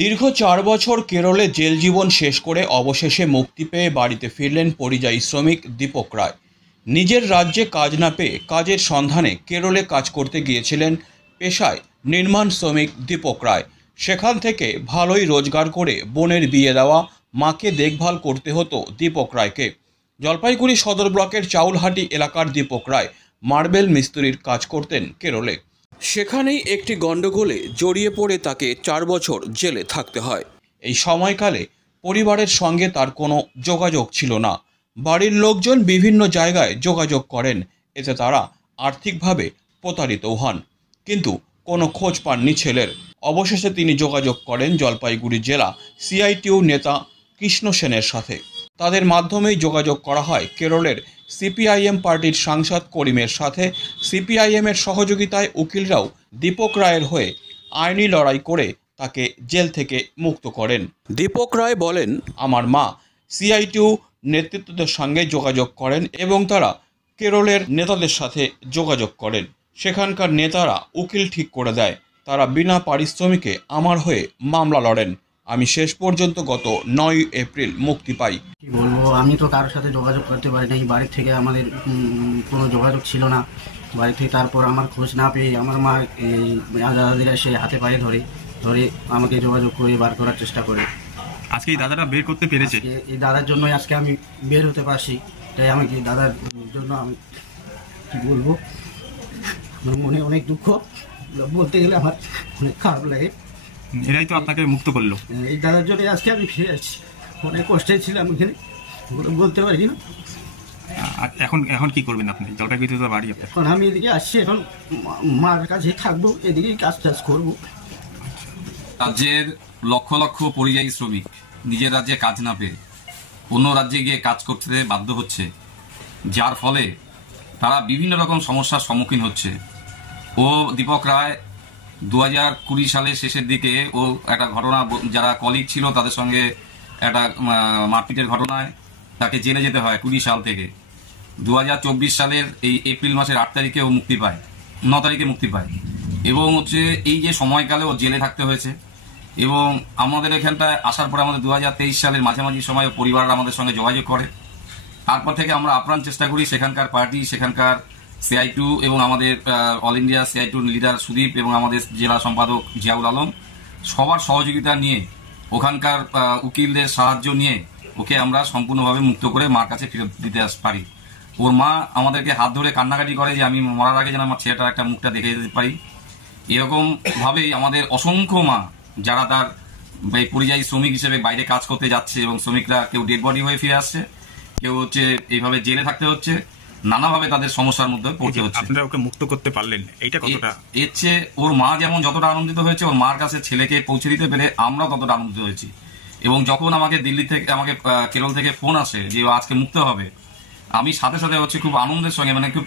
দীর্ঘ ৪ বছর কেরলে জেল জীবন শেষ করে অবশেষে মুক্তি পেয়ে বাড়িতে ফিরলেন পরিযায়ী শ্রমিক দীপক রায়। নিজের রাজ্যে কাজ না পেয়ে কাজের সন্ধানে কেরলে কাজ করতে গিয়েছিলেন পেশায় নির্মাণ শ্রমিক দীপক রায়। সেখান থেকে ভালোই রোজগার করে বোনের বিয়ে দেওয়া মাকে দেখভাল করতে হতো দীপক রায়কে। জলপাইগুড়ি সদর ব্লকের চাউলহাটি এলাকার দীপক রায় মার্বেল মিস্ত্রির কাজ করতেন কেরলে। সেখানেই একটি গণ্ডগোলে জড়িয়ে পড়ে তাকে ৪ বছর জেলে থাকতে হয়। এই সময়কালে পরিবারের সঙ্গে তার কোনো যোগাযোগ ছিল না। বাড়ির লোকজন বিভিন্ন জায়গায় যোগাযোগ করেন, এতে তারা আর্থিকভাবে প্রতারিত হন, কিন্তু কোনো খোঁজ পাননি ছেলের। অবশেষে তিনি যোগাযোগ করেন জলপাইগুড়ি জেলা সিআইটিইউ নেতা কৃষ্ণ সেনের সাথে। তাদের মাধ্যমেই যোগাযোগ করা হয় কেরলের সিপিআইএম পার্টির সাংসদ করিমের সাথে। সিপিআইএমের সহযোগিতায় উকিলরাও দীপক রায়ের হয়ে আইনি লড়াই করে তাকে জেল থেকে মুক্ত করেন। দীপক রায় বলেন, আমার মা সিআইটিইউ নেতৃত্বদের সঙ্গে যোগাযোগ করেন এবং তারা কেরলের নেতাদের সাথে যোগাযোগ করেন। সেখানকার নেতারা উকিল ঠিক করে দেয়। তারা বিনা পারিশ্রমিকে আমার হয়ে মামলা লড়েন। আমি শেষ পর্যন্ত গত ৯ এপ্রিল মুক্তি পাই। কি বলবো, আমি তো কারোর সাথে যোগাযোগ করতে পারি নাই। বাড়ি থেকে আমাদের কোনো যোগাযোগ ছিল না। বাড়ি থেকে তারপর আমার খোঁজ না পেয়ে আমার মা এই দাদাদিরা সে হাতে পায়ে ধরে আমাকে যোগাযোগ করে বার করার চেষ্টা করে। আজকে এই দাদাটা বের করতে পেরেছে। এই দাদার জন্যই আজকে আমি বের হতে পারছি। তাই আমাকে দাদার জন্য আমি কি বলবো, আমার মনে অনেক দুঃখ, বলতে গেলে আমার অনেক খারাপ লাগে। এরাই তো আপনাকে মুক্ত করলো। এই দাদার জন্য আজকে আমি ফিরে আসছি। অনেক কষ্টে ছিলাম এখানে, বলতে পারি না। এখন কি করবেন আপনি? জলপাইগুড়িতে তো বাড়ি আপনার। এখন আমি এদিকে আসছি, এখন মার কাছে থাকবো, এদিকে কাজ টাজ করবো। রাজ্যের লক্ষ লক্ষ পরিযায়ী শ্রমিক নিজের রাজ্যে কাজ না পেয়ে অন্য রাজ্যে গিয়ে কাজ করতে বাধ্য হচ্ছে, যার ফলে তারা বিভিন্ন রকম সমস্যার সম্মুখীন হচ্ছে। ও দীপক রায় 2020 সালের শেষের দিকে ও একটা ঘটনা, যারা কলিগ ছিল তাদের সঙ্গে একটা মারপিটের ঘটনায় তাকে জেলে যেতে হয় 20 সাল থেকে। 2024 সালের এই এপ্রিল মাসের 8 তারিখে ও মুক্তি পায়, 9 তারিখে মুক্তি পায়। এবং হচ্ছে এই যে সময়কালে ও জেলে থাকতে হয়েছে। এবং আমাদের এখানটায় আসার পরে আমাদের 2023 সালের মাঝামাঝি সময় পরিবাররা আমাদের সঙ্গে যোগাযোগ করে। তারপর থেকে আমরা আপ্রাণ চেষ্টা করি সেখানকার পার্টি, সেখানকার সিআইটিইউ এবং আমাদের all India CITU leader Sudip এবং আমাদের জেলা সম্পাদক জিয়াউল আলম সবার সহযোগিতা নিয়ে, ওখানকার উকিলদের সাহায্য নিয়ে ওকে আমরা সম্পূর্ণভাবে মুক্ত করে মার কাছে ফেরত দিতে পারি। ওর মা আমাদেরকে হাত ধরে কান্নাকাটি করে যে আমি মরার আগে যেন আমার ছেলেটার একটা মুখটা দেখে যেতে পারি। এরকম ভাবেই আমাদের অসংখ্য মা, যারা তার পরিযায়ী শ্রমিক হিসেবে বাইরে কাজ করতে যাচ্ছে এবং শ্রমিকরা কেউ ডেড বডি হয়ে ফিরে আসছে, কেউ হচ্ছে এইভাবে জেলে থাকতে হচ্ছে, নানাভাবে তাদের সমস্যার মধ্যে পড়তে হচ্ছে। আপনারা ওকে মুক্ত করতে পারলেন, এইটা কতটা? এর চেয়ে ওর মা যেমন যতটা আনন্দিত হয়েছে, ওর মার কাছে ছেলেকে পৌঁছে দিতে পেরে আমরাও ততটা আনন্দিত হয়েছি। এবং যখন আমাকে দিল্লি থেকে, আমাকে কেরল থেকে ফোন আসে যে আজকে মুক্ত হবে, আমি সাথে সাথে হচ্ছে খুব আনন্দের সঙ্গে, খুব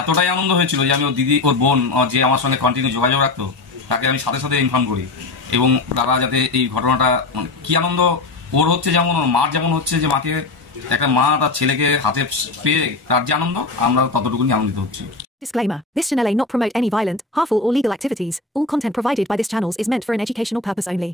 এতটাই আনন্দ হয়েছিল যে আমি ওর দিদি, ওর বোন যে আমার সঙ্গে কন্টিনিউ যোগাযোগ রাখতো, তাকে আমি সাথে সাথে ইনফর্ম করি। এবং তারা যাতে এই ঘটনাটা, কি আনন্দ ওর হচ্ছে, যেমন ওর মার যেমন হচ্ছে যে মাকে, একটা মা তার ছেলেকে হাতে পেয়ে তার যে আনন্দ, আমরা ততটুকুনি আনন্দিত হচ্ছি। Disclaimer. This channel may not promote any violent, harmful or legal activities. All content provided by this channel is meant for an educational purpose only.